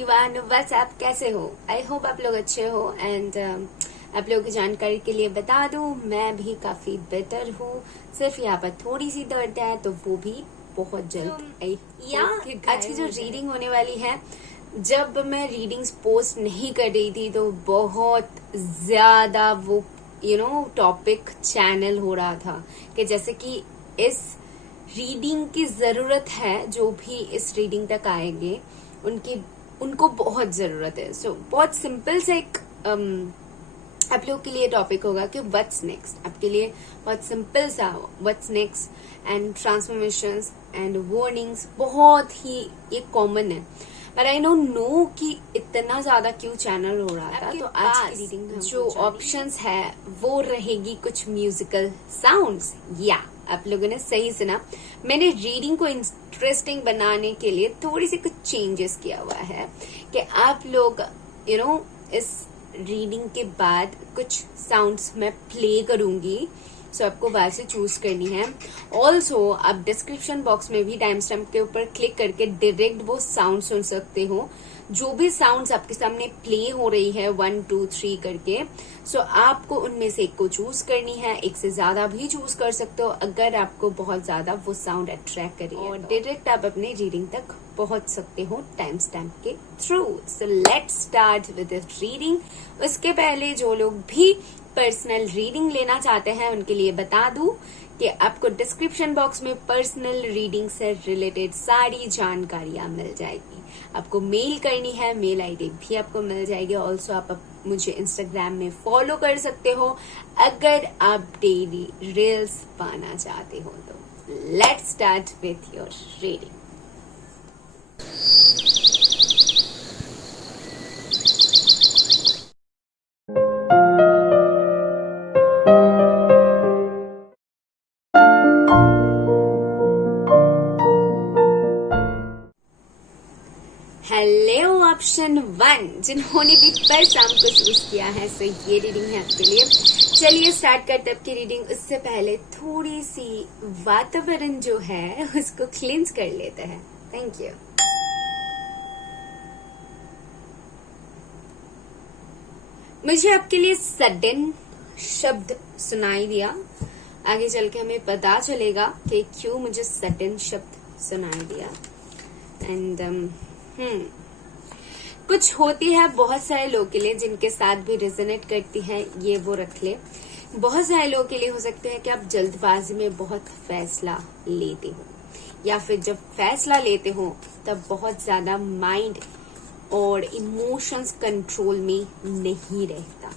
Everyone, WhatsApp कैसे हो? I hope आप लोग अच्छे हो एंड आप लोगों की जानकारी के लिए बता दूं, मैं भी काफी बेटर हूँ। सिर्फ यहाँ पर थोड़ी सी दर्द है, तो वो भी बहुत जल्द। या आज की जो रीडिंग होने वाली है, जब मैं रीडिंग्स पोस्ट नहीं कर रही थी तो बहुत ज्यादा वो टॉपिक चैनल हो रहा था कि जैसे कि इस रीडिंग की जरूरत है, जो भी इस रीडिंग तक आएंगे उनको बहुत जरूरत है। सो बहुत सिंपल से एक आप लोग के लिए टॉपिक होगा कि व्हाट्स नेक्स्ट। आपके लिए बहुत सिंपल सा what's next and transformations and warnings बहुत ही ये कॉमन है, पर आई डोंट नो कि इतना ज्यादा क्यों चैनल हो रहा था। तो आज की रीडिंग जो ऑप्शंस है वो रहेगी कुछ म्यूजिकल साउंड्स। या आप लोगों ने सही सुना, मैंने रीडिंग को इंटरेस्टिंग बनाने के लिए थोड़ी सी कुछ चेंजेस किया हुआ है कि आप लोग इस रीडिंग के बाद कुछ साउंड्स मैं प्ले करूंगी, सो आपको वहां से चूज करनी है। ऑल्सो आप डिस्क्रिप्शन बॉक्स में भी टाइम स्टैम्प के ऊपर क्लिक करके डायरेक्ट वो साउंड सुन सकते हो। जो भी साउंड्स आपके सामने प्ले हो रही है 1 2 3 करके, सो आपको उनमें से एक को चूज करनी है। एक से ज्यादा भी चूज कर सकते हो अगर आपको बहुत ज्यादा वो साउंड अट्रैक्ट करे, और डायरेक्ट आप अपने रीडिंग तक पहुंच सकते हो टाइम स्टैम्प के through. So let's start with reading. उसके पहले जो लोग भी पर्सनल रीडिंग लेना चाहते हैं उनके लिए बता दूं कि आपको डिस्क्रिप्शन बॉक्स में पर्सनल रीडिंग से रिलेटेड सारी जानकारियां मिल जाएगी। आपको मेल करनी है, मेल आईडी भी आपको मिल जाएगी। ऑल्सो आप मुझे इंस्टाग्राम में फॉलो कर सकते हो अगर आप डेली रील्स पाना चाहते हो तो। Let's start with your reading. Hello option 1, जिन्होंने भी फर्स्ट शाम को चूज किया है, सो ये रीडिंग है आपके लिए। चलिए स्टार्ट करते हैं आपकी रीडिंग। उससे पहले थोड़ी सी वातावरण जो है उसको क्लींस कर लेते हैं। Thank you. मुझे आपके लिए सडन शब्द सुनाई दिया। आगे चल के हमें पता चलेगा कि क्यों मुझे सडन शब्द सुनाई दिया। एंड कुछ होती है बहुत सारे लोगों के लिए जिनके साथ भी रेजोनेट करती है, ये वो रख ले। बहुत सारे लोगों के लिए हो सकते हैं कि आप जल्दबाजी में बहुत फैसला लेते हो, या फिर जब फैसला लेते हो तब बहुत ज्यादा माइंड और इमोशंस कंट्रोल में नहीं रहता।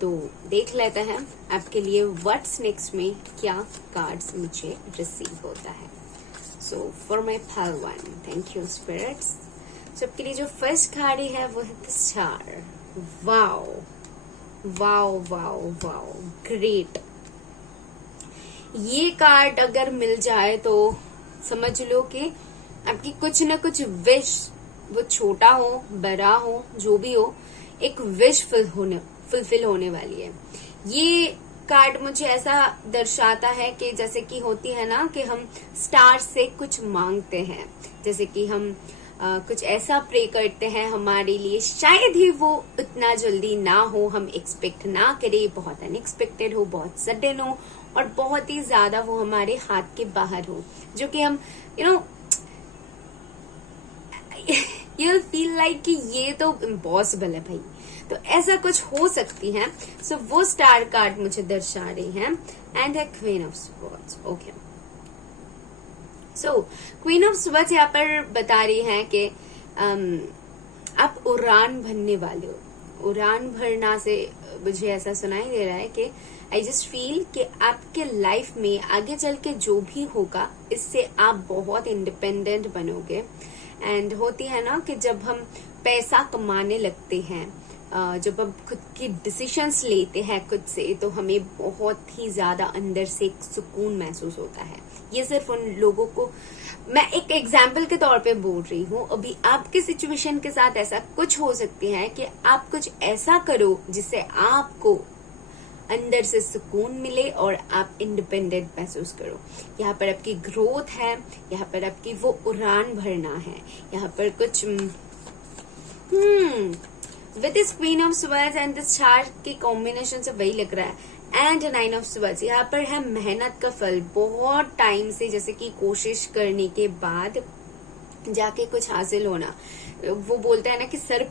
तो देख लेते हैं आपके लिए व्हाट्स नेक्स्ट में क्या कार्ड्स मुझे रिसीव होता है। सो फॉर माई पहल वन, थैंक यू स्पिरिट्स। सबके लिए जो फर्स्ट कार्ड है वो है the star. Wow wow wow wow, great. ये कार्ड अगर मिल जाए तो समझ लो कि आपकी कुछ न कुछ विश, वो छोटा हो बड़ा हो जो भी हो, एक विश फुलफिल होने वाली है। ये कार्ड मुझे ऐसा दर्शाता है कि जैसे कि होती है ना कि हम स्टार से कुछ मांगते हैं, जैसे कि हम कुछ ऐसा प्रे करते हैं हमारे लिए, शायद ही वो उतना जल्दी ना हो, हम एक्सपेक्ट ना करें, बहुत अनएक्सपेक्टेड हो, बहुत सडन हो, और बहुत ही ज्यादा वो हमारे हाथ के बाहर हो, जो कि हम you'll feel like कि ये तो इम्पॉसिबल है भाई। तो ऐसा कुछ हो सकती है। सो वो स्टार कार्ड मुझे दर्शा रही है। एंड है queen of swords. Okay, so queen of swords यहाँ पर बता रही है कि आप उड़ान भरने वाले हो। उड़ान भरना से मुझे ऐसा सुनाई दे रहा है कि आई जस्ट फील कि आपके लाइफ में आगे चल के जो भी होगा, इससे आप बहुत इंडिपेंडेंट बनोगे। एंड होती है ना कि जब हम पैसा कमाने लगते हैं, जब हम खुद की डिसीजंस लेते हैं खुद से, तो हमें बहुत ही ज्यादा अंदर से एक सुकून महसूस होता है। ये सिर्फ उन लोगों को मैं एक एग्जाम्पल के तौर पे बोल रही हूँ। अभी आपके सिचुएशन के साथ ऐसा कुछ हो सकती है कि आप कुछ ऐसा करो जिससे आपको अंदर से सुकून मिले और आप इंडिपेंडेंट महसूस करो। यहाँ पर आपकी ग्रोथ है, यहाँ पर आपकी वो उड़ान भरना है, यहाँ पर कुछ with this queen of swords and this चार के कॉम्बिनेशन से वही लग रहा है। एंड 9 ऑफ स्वर्ड्स, यहाँ पर है मेहनत का फल। बहुत टाइम से जैसे कि कोशिश करने के बाद जाके कुछ हासिल होना। वो बोलता है ना कि सर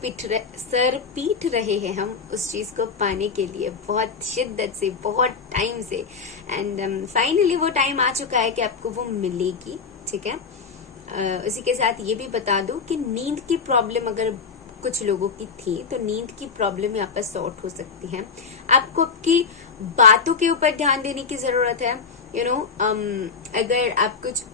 पीट रहे हैं हम उस चीज को पाने के लिए, बहुत शिद्दत से, बहुत टाइम से। एंड फाइनली वो टाइम आ चुका है कि आपको वो मिलेगी। ठीक है, उसी के साथ ये भी बता दूं कि नींद की प्रॉब्लम अगर कुछ लोगों की थी तो नींद की प्रॉब्लम यहाँ पर सॉर्ट हो सकती है। आपको आपकी बातों के ऊपर ध्यान देने की जरूरत है। अगर आप कुछ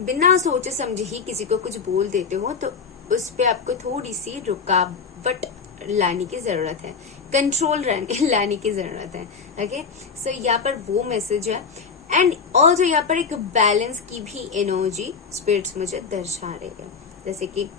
बिना सोचे समझे ही किसी को कुछ बोल देते हो तो उस पे आपको थोड़ी सी रुकावट लाने की जरूरत है, कंट्रोल लाने की जरूरत है। ओके, सो यहाँ पर वो मैसेज है। एंड ऑल्सो यहाँ पर एक बैलेंस की भी एनर्जी स्पिरिट्स मुझे दर्शा रहे हैं, जैसे कि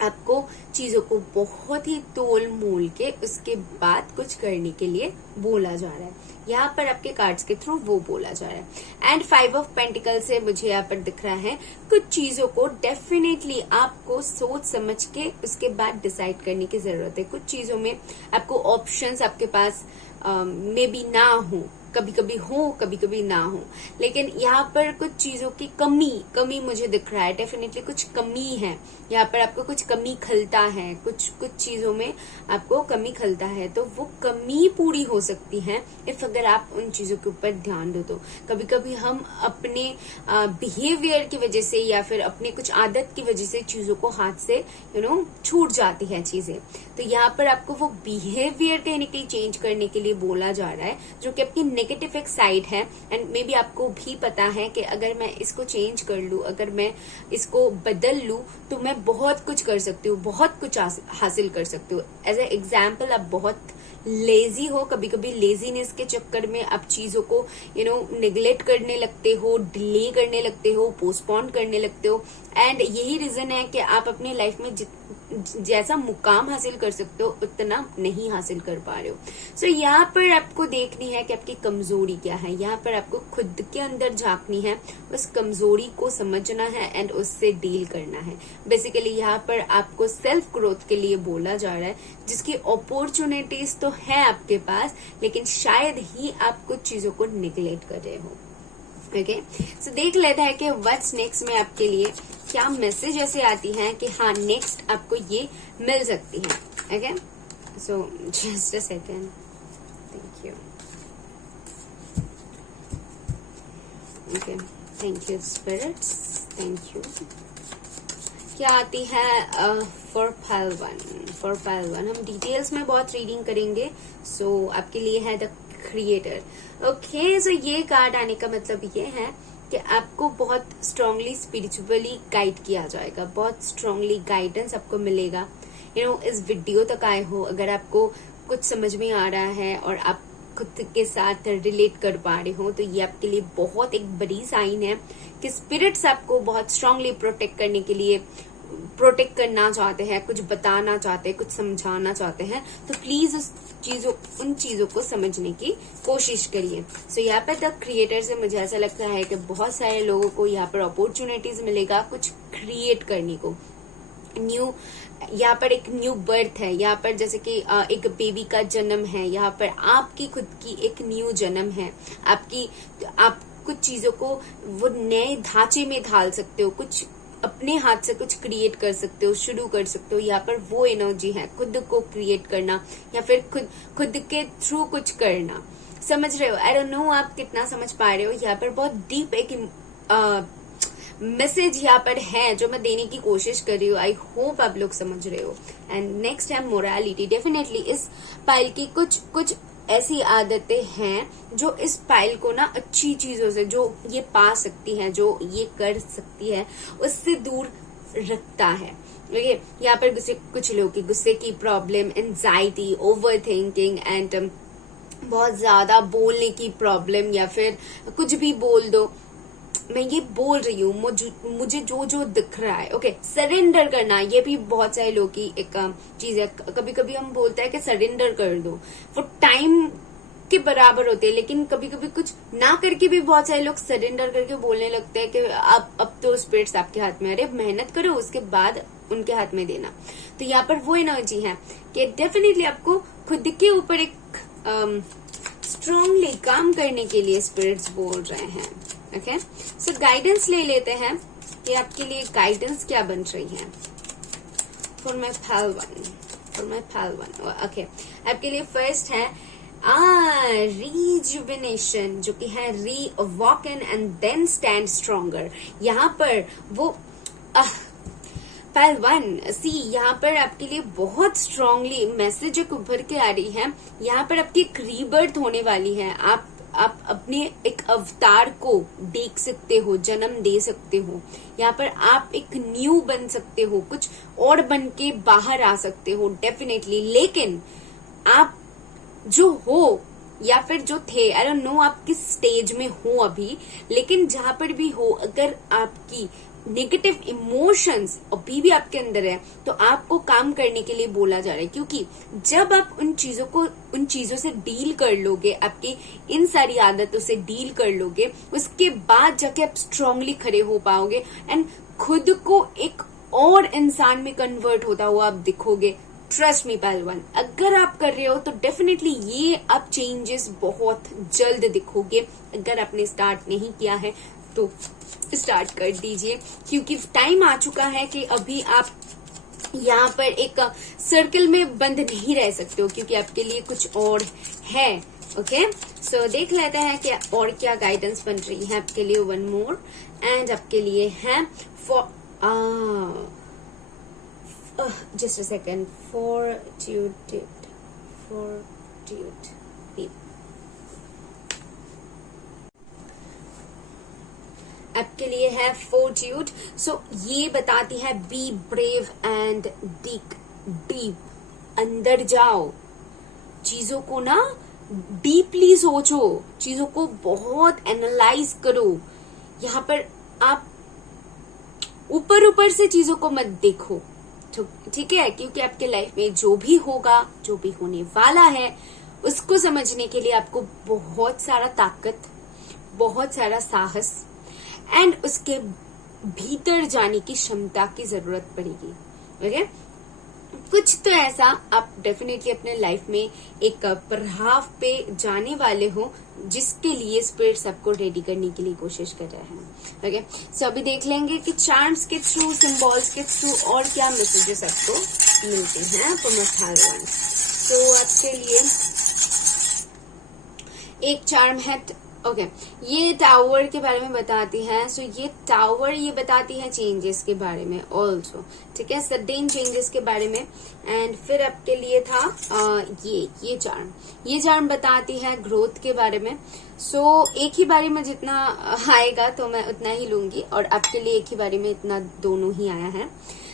आपको चीजों को बहुत ही तोल मोल के उसके बाद कुछ करने के लिए बोला जा रहा है। यहाँ पर आपके कार्ड्स के थ्रू वो बोला जा रहा है। एंड 5 ऑफ पेंटिकल से मुझे यहाँ पर दिख रहा है कुछ चीजों को डेफिनेटली आपको सोच समझ के उसके बाद डिसाइड करने की जरूरत है। कुछ चीजों में आपको ऑप्शंस आपके पास मे बी ना हो, कभी कभी हो, कभी कभी ना हो, लेकिन यहाँ पर कुछ चीजों की कमी मुझे दिख रहा है। डेफिनेटली कुछ कमी है यहाँ पर, आपको कुछ कमी खलता है, कुछ चीजों में आपको कमी खलता है, तो वो कमी पूरी हो सकती है इफ अगर आप उन चीजों के ऊपर ध्यान दो तो। कभी कभी हम अपने बिहेवियर की वजह से या फिर अपने कुछ आदत की वजह से चीजों को हाथ से छूट जाती है चीजें। तो यहाँ पर आपको वो बिहेवियर कहीं ना कहीं चेंज करने के लिए बोला जा रहा है, जो कि आपकी नेगेटिव एक साइड है। एंड मे बी आपको भी पता है कि अगर मैं इसको चेंज कर लूं, अगर मैं इसको बदल लूं तो मैं बहुत कुछ कर सकती हूँ, बहुत कुछ हासिल कर सकती हूँ। एज ए एग्जाम्पल, आप बहुत लेजी हो, कभी कभी लेजीनेस के चक्कर में आप चीजों को निगलेक्ट करने लगते हो, डिले करने लगते हो, पोस्टपोन करने लगते हो। एंड यही रीजन है कि आप अपनी लाइफ में जैसा मुकाम हासिल कर सकते हो उतना नहीं हासिल कर पा रहे हो। सो यहाँ पर आपको देखनी है कि आपकी कमजोरी क्या है। यहाँ पर आपको खुद के अंदर झांकनी है, उस कमजोरी को समझना है एंड उससे डील करना है। बेसिकली यहाँ पर आपको सेल्फ ग्रोथ के लिए बोला जा रहा है, जिसकी अपॉर्चुनिटीज तो है आपके पास, लेकिन शायद ही आप कुछ चीजों को निगलेक्ट कर रहे हो। ओके, सो देख लेते हैं कि व्हाट्स नेक्स्ट में आपके लिए क्या मैसेज ऐसे आती हैं कि हाँ नेक्स्ट आपको ये मिल सकती है। Okay, so just a second, thank you. Okay, thank you spirits, thank you. क्या आती है फॉर पाइल वन हम डिटेल्स में बहुत रीडिंग करेंगे। सो आपके लिए है द क्रिएटर। ओके, सो ये कार्ड आने का मतलब ये है कि आपको बहुत स्ट्रांगली स्पिरिचुअली गाइड किया जाएगा, बहुत स्ट्रांगली गाइडेंस आपको मिलेगा। इस वीडियो तक आए हो, अगर आपको कुछ समझ में आ रहा है और आप खुद के साथ रिलेट कर पा रहे हो, तो ये आपके लिए बहुत एक बड़ी साइन है कि स्पिरिट्स आपको बहुत स्ट्रांगली प्रोटेक्ट करना चाहते हैं, कुछ बताना चाहते हैं, कुछ समझाना चाहते हैं। तो प्लीज उन चीजों को समझने की कोशिश करिए। सो यहाँ पर द क्रिएटर से मुझे ऐसा लगता है कि बहुत सारे लोगों को यहाँ पर अपॉर्चुनिटीज मिलेगा कुछ क्रिएट करने को। यहाँ पर एक न्यू बर्थ है, यहाँ पर जैसे कि एक बेबी का जन्म है, यहाँ पर आपकी खुद की एक न्यू जन्म है। आप कुछ चीजों को वो नए ढांचे में ढाल सकते हो, कुछ अपने हाथ से कुछ क्रिएट कर सकते हो, शुरू कर सकते हो। यहाँ पर वो एनर्जी है, खुद को क्रिएट करना या फिर खुद के थ्रू कुछ करना। समझ रहे हो? आई डोंट नो आप कितना समझ पा रहे हो। यहाँ पर बहुत डीप एक मैसेज यहाँ पर है जो मैं देने की कोशिश कर रही हूँ। आई होप आप लोग समझ रहे हो। एंड नेक्स्ट है मोरालिटी। डेफिनेटली इस पाइल की कुछ ऐसी आदतें हैं जो इस पाइल को ना अच्छी चीजों से, जो ये पा सकती है, जो ये कर सकती है, उससे दूर रखता है। यहाँ पर कुछ लोगों की गुस्से की problem, anxiety, over thinking and बहुत ज्यादा बोलने की प्रॉब्लम, या फिर कुछ भी बोल दो, मैं ये बोल रही हूँ, मुझे जो दिख रहा है। ओके, सरेंडर करना, ये भी बहुत सारे लोगों की एक चीज है। कभी कभी हम बोलते हैं कि सरेंडर कर दो, वो टाइम के बराबर होते हैं, लेकिन कभी कभी कुछ ना करके भी बहुत सारे लोग सरेंडर करके बोलने लगते हैं कि अब तो स्पिरिट्स आपके हाथ में। अरे मेहनत करो, उसके बाद उनके हाथ में देना। तो यहाँ पर वो एनर्जी है कि डेफिनेटली आपको खुद के ऊपर एक स्ट्रांगली काम करने के लिए स्पिरिट्स बोल रहे हैं। ओके, सो गाइडेंस ले लेते हैं कि आपके लिए गाइडेंस क्या बन रही है फॉर माई फैल वन। ओके, आपके लिए फर्स्ट है रिजुविनेशन, जो कि है री वॉकन एंड देन स्टैंड स्ट्रोंगर। यहाँ पर वो पहल वन सी, यहाँ पर आपके लिए बहुत स्ट्रांगली मैसेज एक उभर के आ रही है। यहाँ पर आपकी एक रीबर्थ होने वाली है। आप अपने एक अवतार को देख सकते हो, जन्म दे सकते हो। यहाँ पर आप एक न्यू बन सकते हो, कुछ और बन के बाहर आ सकते हो डेफिनेटली। लेकिन आप जो हो या फिर जो थे, आई डोंट नो आप किस स्टेज में हो अभी, लेकिन जहां पर भी हो, अगर आपकी नेगेटिव इमोशंस अभी भी आपके अंदर है तो आपको काम करने के लिए बोला जा रहा है। क्योंकि जब आप उन चीजों से डील कर लोगे, आपकी इन सारी आदतों से डील कर लोगे, उसके बाद जाके आप स्ट्रांगली खड़े हो पाओगे एंड खुद को एक और इंसान में कन्वर्ट होता हुआ आप दिखोगे। ट्रस्ट मी पहलवान, अगर आप कर रहे हो तो डेफिनेटली ये आप चेंजेस बहुत जल्द दिखोगे। अगर आपने स्टार्ट नहीं किया है तो स्टार्ट कर दीजिए, क्योंकि टाइम आ चुका है कि अभी आप यहाँ पर एक सर्कल में बंद नहीं रह सकते हो, क्योंकि आपके लिए कुछ और है। ओके, सो देख लेते हैं कि और क्या गाइडेंस बन रही है आपके लिए। वन मोर एंड आपके लिए है just a second, fortitude. आपके लिए है फोर्ट्यूड। सो ये बताती है be brave and dig deep. अंदर जाओ, चीजों को ना डीपली सोचो, चीजों को बहुत एनालाइज करो। यहाँ पर आप ऊपर से चीजों को मत देखो, ठीक है, क्योंकि आपके लाइफ में जो भी होगा, जो भी होने वाला है, उसको समझने के लिए आपको बहुत सारा ताकत, बहुत सारा साहस एंड उसके भीतर जाने की क्षमता की जरूरत पड़ेगी। ओके, कुछ तो ऐसा आप डेफिनेटली अपने लाइफ में एक प्रभाव पे जाने वाले हो, जिसके लिए स्पिरिट्स आपको रेडी करने के लिए कोशिश कर रहे हैं। ओके, सो अभी देख लेंगे कि चार्म्स के थ्रू, सिंबल्स के थ्रू और क्या मैसेजेस आपको मिलते हैं फ्रॉम अ पहलवान। तो आपके लिए एक चार्म है, ओके, ये टावर के बारे में बताती है। सो ये टावर ये बताती है चेंजेस के बारे में ऑल्सो, ठीक है, सडन चेंजेस के बारे में। एंड फिर आपके लिए था ये चार्म बताती है ग्रोथ के बारे में। सो एक ही बारी में जितना आएगा तो मैं उतना ही लूंगी, और आपके लिए एक ही बारी में इतना दोनों ही आया है।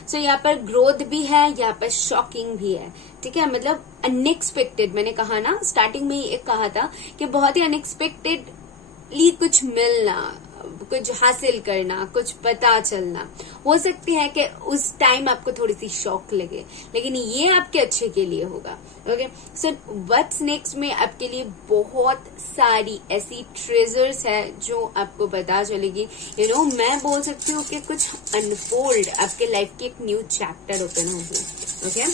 सो यहाँ पर ग्रोथ भी है, यहाँ पर शॉकिंग भी है, ठीक है, मतलब अनएक्सपेक्टेड। मैंने कहा ना स्टार्टिंग में ही एक कहा था कि बहुत ही अनएक्सपेक्टेडली कुछ मिलना, कुछ हासिल करना, कुछ पता चलना। हो सकती है कि उस टाइम आपको थोड़ी सी शॉक लगे, लेकिन ये आपके अच्छे के लिए होगा। ओके, सो व्हाट्स नेक्स्ट में आपके लिए बहुत सारी ऐसी ट्रेजर्स है जो आपको पता चलेगी। मैं बोल सकती हूँ कि कुछ अनफोल्ड, आपके लाइफ की एक न्यू चैप्टर ओपन होगी। ओके,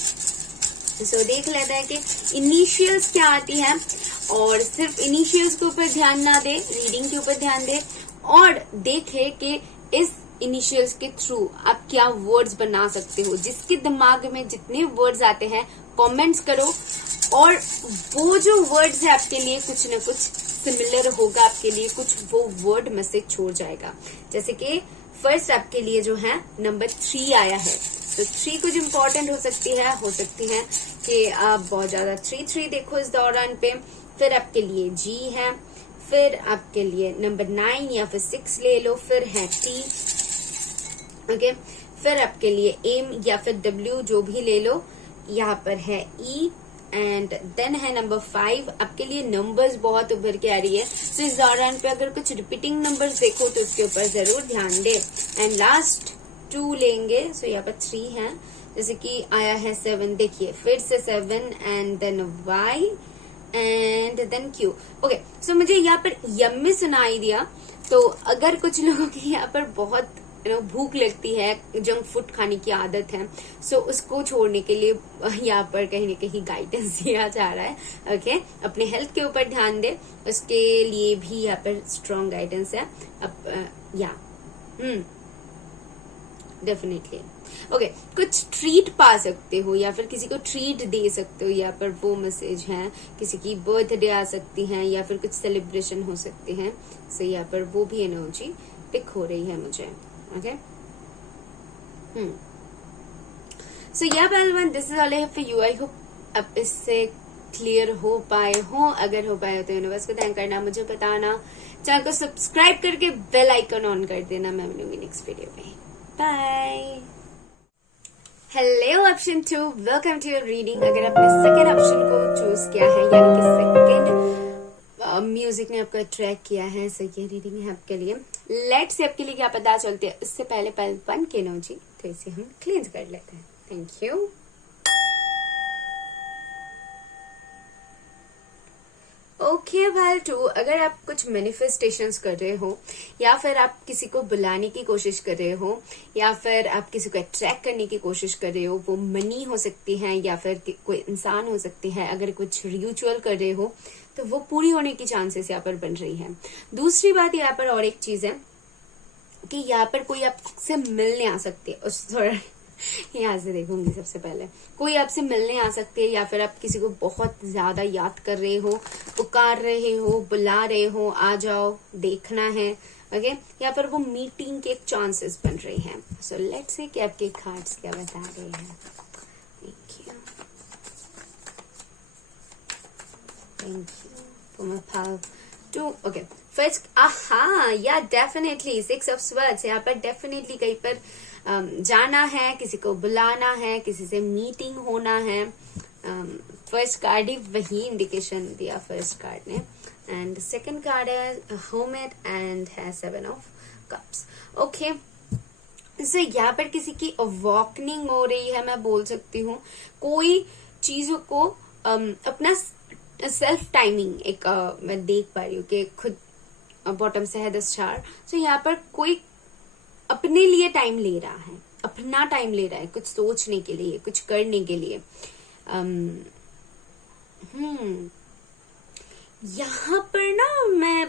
सो देख लेते हैं कि इनिशियल्स क्या आती है, और सिर्फ इनिशियल्स के ऊपर ध्यान ना दे, रीडिंग के ऊपर ध्यान दे, और देखे कि इस इनिशियल्स के थ्रू आप क्या वर्ड्स बना सकते हो। जिसके दिमाग में जितने वर्ड्स आते हैं कमेंट्स करो, और वो जो वर्ड्स है आपके लिए कुछ न कुछ सिमिलर होगा, आपके लिए कुछ वो वर्ड मैसेज छोड़ जाएगा। जैसे कि फर्स्ट आपके लिए जो है नंबर 3 आया है, तो 3 कुछ इम्पोर्टेंट हो सकती है कि आप बहुत ज्यादा 3 देखो इस दौरान पे। फिर आपके लिए जी है, फिर आपके लिए नंबर 9 या फिर 6 ले लो, फिर है टी। ओके, फिर आपके लिए एम या फिर डब्ल्यू जो भी ले लो, यहाँ पर है ई, एंड देन है नंबर 5। आपके लिए नंबर्स बहुत उभर के आ रही है, तो इस दौरान पे अगर कुछ रिपीटिंग नंबर्स देखो तो उसके ऊपर जरूर ध्यान दे। एंड लास्ट 2 लेंगे, सो यहाँ पर 3 है, जैसे कि आया है 7, देखिए फिर से 7 and then Y and then Q. Okay, so मुझे यहाँ पर यम्मी सुनाई दिया, तो अगर कुछ लोगों की यहाँ पर बहुत भूख लगती है, जंक फूड खाने की आदत है, सो उसको छोड़ने के लिए यहाँ पर कहीं ना कहीं गाइडेंस दिया जा रहा है। ओके, अपने हेल्थ के ऊपर ध्यान दे, उसके लिए भी यहाँ पर स्ट्रॉन्ग गाइडेंस है। या डेफिनेटली ओके, कुछ ट्रीट पा सकते हो या फिर किसी को ट्रीट दे सकते हो, यहाँ पर वो मैसेज है। किसी की बर्थडे आ सकती है या फिर कुछ सेलिब्रेशन हो सकते हैं, सो यहाँ पर वो भी एनर्जी पिक हो रही है मुझे। ओके, सो या पहलवान, this is all I have for you. I hope अब इससे क्लियर हो पाए हो। अगर हो पाए हो तो यूनिवर्स को थैंक करना, मुझे बताना, चैनल को सब्सक्राइब करके बेल आइकन ऑन कर देना। मैं मिलूंगी नेक्स्ट वीडियो में। Bye. Hello option 2, welcome to your reading. अगर आपने सेकेंड ऑप्शन को चूज किया है, यानी कि सेकेंड म्यूजिक ने आपको अट्रैक्ट किया है, सो ये रीडिंग है आपके लिए। लेट्स से आपके लिए क्या पता चलती है। उससे पहले पहलवान की एनर्जी तो इसे हम क्लींस कर लेते हैं। Thank you. ओके भाई 2, अगर आप कुछ मैनिफेस्टेशंस कर रहे हो या फिर आप किसी को बुलाने की कोशिश कर रहे हो या फिर आप किसी को अट्रैक्ट करने की कोशिश कर रहे हो, वो मनी हो सकती है या फिर कोई इंसान हो सकती है। अगर कुछ रिचुअल कर रहे हो तो वो पूरी होने की चांसेस यहाँ पर बन रही है। दूसरी बात यहाँ पर और एक चीज है कि यहाँ पर कोई आपसे मिलने आ सकती है। यहाँ से देखूंगी। सबसे पहले कोई आपसे मिलने आ सकती है या फिर आप किसी को बहुत ज्यादा याद कर रहे हो, पुकार रहे हो, बुला रहे हो, आ जाओ, देखना है। ओके, यहाँ पर वो मीटिंग के चांसेस बन रही हैं। सो लेट्स सी कि आपके कार्ड्स क्या बता रहे हैं। Thank you for my power 2। Okay, first या डेफिनेटली 6 ऑफ स्वर्ड्स। यहाँ पर डेफिनेटली कहीं पर जाना है, किसी को बुलाना है, किसी से मीटिंग होना है। फर्स्ट कार्ड ही वही इंडिकेशन दिया फर्स्ट कार्ड ने। एंड सेकंड कार्ड है होमेड एंड है 7 ऑफ कप्स। ओके, सो यहाँ पर किसी की अवॉकनिंग हो रही है, मैं बोल सकती हूँ। कोई चीजों को अपना सेल्फ टाइमिंग एक मैं देख पा रही हूँ कि खुद बॉटम से है 10 स्टार। सो यहाँ पर कोई अपने लिए टाइम ले रहा है, अपना टाइम ले रहा है कुछ सोचने के लिए, कुछ करने के लिए। यहाँ पर ना मैं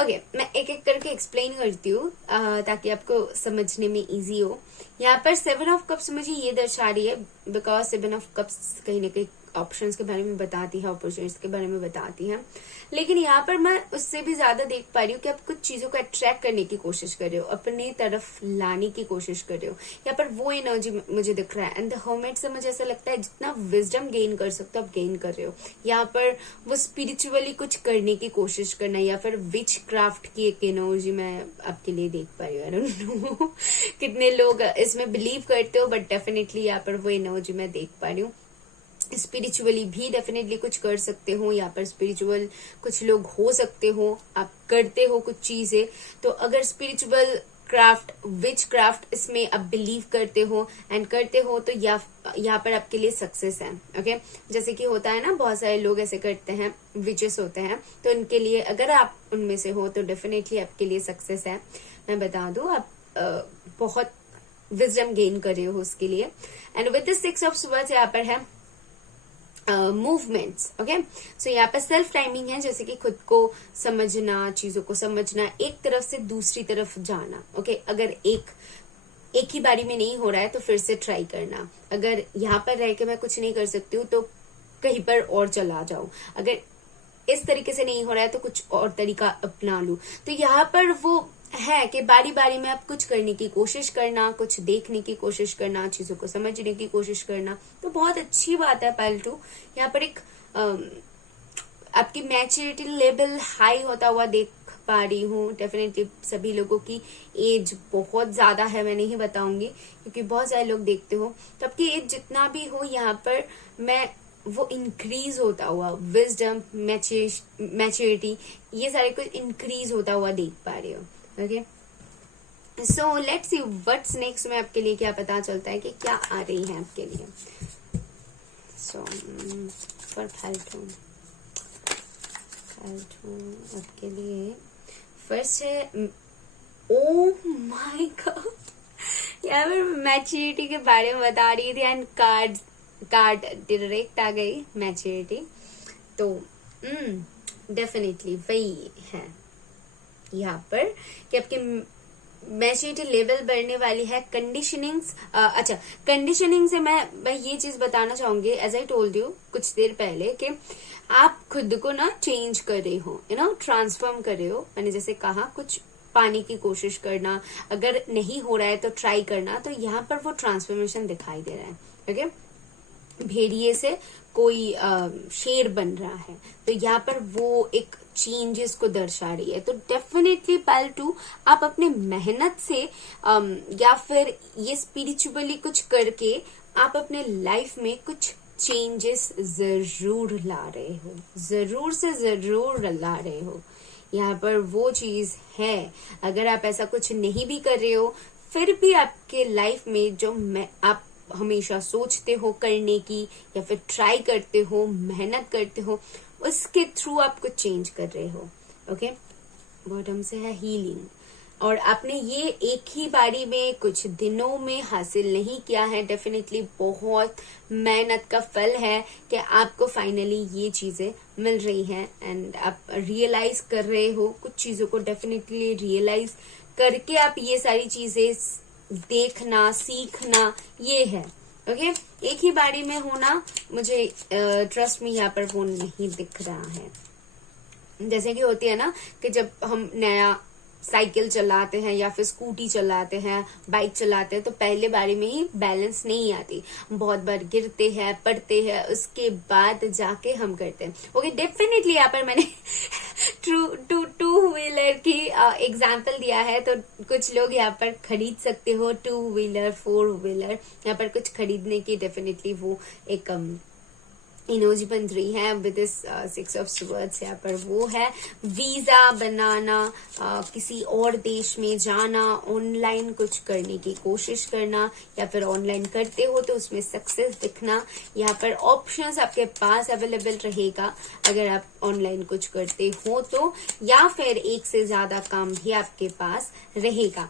मैं एक एक करके एक्सप्लेन करती हूँ ताकि आपको समझने में इजी हो। यहाँ पर 7 ऑफ कप्स मुझे ये दर्शा रही है बिकॉज 7 ऑफ कप्स कहीं ना कहीं ऑप्शंस के बारे में बताती है, अपॉर्चुनिटीज के बारे में बताती है। लेकिन यहाँ पर मैं उससे भी ज्यादा देख पा रही हूँ कि आप कुछ चीजों को अट्रैक्ट करने की कोशिश कर रहे हो, अपनी तरफ लाने की कोशिश कर रहे हो। यहाँ पर वो एनर्जी मुझे दिख रहा है। एंड द हर्मिट से मुझे ऐसा लगता है जितना विजडम गेन कर सकते हो आप गेन कर रहे हो। यहाँ पर वो स्पिरिचुअली कुछ करने की कोशिश करना या फिर विच क्राफ्ट की एक एनर्जी मैं आपके लिए देख पा रही हूँ। आई डोंट नो कितने लोग इसमें बिलीव करते हो, बट डेफिनेटली यहाँ पर वो एनर्जी मैं देख पा रही हूँ। स्पिरिचुअली भी डेफिनेटली कुछ कर सकते हो, यहाँ पर स्पिरिचुअल कुछ लोग हो सकते हो, आप करते हो कुछ चीजें। तो अगर स्पिरिचुअल क्राफ्ट, विच क्राफ्ट, इसमें आप बिलीव करते हो एंड करते हो तो यहाँ पर आपके लिए सक्सेस है। ओके, जैसे कि होता है ना, बहुत सारे लोग ऐसे करते हैं, विचेस होते हैं, तो उनके लिए अगर आप उनमें से हो तो डेफिनेटली आपके लिए सक्सेस है। मैं बता दूं, आप बहुत विजडम गेन कर रहे हो उसके लिए। And with the 6 of swords यहाँ पर है मूवमेंट्स। ओके, सो यहाँ पर सेल्फ टाइमिंग है, जैसे कि खुद को समझना, चीजों को समझना, एक तरफ से दूसरी तरफ जाना। ओके, अगर एक ही बारी में नहीं हो रहा है तो फिर से ट्राई करना। अगर यहाँ पर रह के मैं कुछ नहीं कर सकती हूँ तो कहीं पर और चला जाओ। अगर इस तरीके से नहीं हो रहा है तो कुछ और तरीका अपना लूं। तो यहाँ पर वो है कि बारी बारी में आप कुछ करने की कोशिश करना, कुछ देखने की कोशिश करना, चीजों को समझने की कोशिश करना, तो बहुत अच्छी बात है। पालतू यहाँ पर एक आपकी मैच्योरिटी लेवल हाई होता हुआ देख पा रही हूँ। डेफिनेटली सभी लोगों की एज बहुत ज्यादा है, मैं नहीं बताऊंगी क्योंकि बहुत सारे लोग देखते हो। तो आपकी एज जितना भी हो, यहाँ पर मैं वो इंक्रीज होता हुआ, विजडम, मैच्योरिटी, ये सारे कुछ इंक्रीज होता हुआ देख पा रही हूँ। Okay, so let's see what's next में आपके लिए क्या पता चलता है कि क्या आ रही है आपके लिए। सो फॉर फाल्टू आपके लिए फर्स्ट है, ओ माय गॉड, यहाँ पर मैच्योरिटी के बारे में बता रही थी एंड कार्ड डायरेक्ट आ गई मैच्योरिटी। तो डेफिनेटली वही है यहाँ पर कि आपकी मैच्योरिटी लेवल बढ़ने वाली है। कंडीशनिंग्स, अच्छा, कंडीशनिंग से मैं ये चीज बताना चाहूंगी, एज आई टोल्ड यू कुछ देर पहले, कि आप खुद को ना चेंज कर रहे हो, ट्रांसफॉर्म कर रहे हो। मैंने जैसे कहा कुछ पाने की कोशिश करना, अगर नहीं हो रहा है तो ट्राई करना, तो यहाँ पर वो ट्रांसफॉर्मेशन दिखाई दे रहा है। ओके, भेड़िए से कोई शेर बन रहा है, तो यहाँ पर वो एक चेंजेस को दर्शा रही है। तो डेफिनेटली पाल 2 आप अपने मेहनत से या फिर ये स्पिरिचुअली कुछ करके आप अपने लाइफ में कुछ चेंजेस जरूर ला रहे हो, जरूर से जरूर ला रहे हो। यहाँ पर वो चीज है, अगर आप ऐसा कुछ नहीं भी कर रहे हो फिर भी आपके लाइफ में जो आप हमेशा सोचते हो करने की या फिर ट्राई करते हो, मेहनत करते हो, उसके थ्रू आप कुछ चेंज कर रहे हो। ओके, बॉटम से है हीलिंग, और आपने ये एक ही बारी में कुछ दिनों में हासिल नहीं किया है। डेफिनेटली बहुत मेहनत का फल है कि आपको फाइनली ये चीजें मिल रही हैं एंड आप रियलाइज कर रहे हो कुछ चीजों को। डेफिनेटली रियलाइज करके आप ये सारी चीजें देखना, सीखना, ये है। ओके, एक ही बारी में होना, मुझे ट्रस्ट में यहाँ पर वो नहीं दिख रहा है। जैसे कि होती है ना कि जब हम नया साइकिल चलाते हैं या फिर स्कूटी चलाते हैं, बाइक चलाते हैं, तो पहले बारी में ही बैलेंस नहीं आती, बहुत बार गिरते हैं, पड़ते हैं, उसके बाद जाके हम करते हैं। ओके, डेफिनेटली यहाँ पर मैंने टू व्हीलर की एग्जाम्पल दिया है, तो कुछ लोग यहाँ पर खरीद सकते हो 2 व्हीलर 4 व्हीलर, यहाँ पर कुछ खरीदने की डेफिनेटली वो एक इनर्जी बन रही है विद दिस 6 ऑफ स्वर्ड्स। यहाँ पर वो है वीजा बनाना, किसी और देश में जाना, ऑनलाइन कुछ करने की कोशिश करना, या फिर ऑनलाइन करते हो तो उसमें सक्सेस दिखना। यहाँ पर ऑप्शंस आपके पास अवेलेबल रहेगा अगर आप ऑनलाइन कुछ करते हो तो, या फिर एक से ज्यादा काम भी आपके पास रहेगा,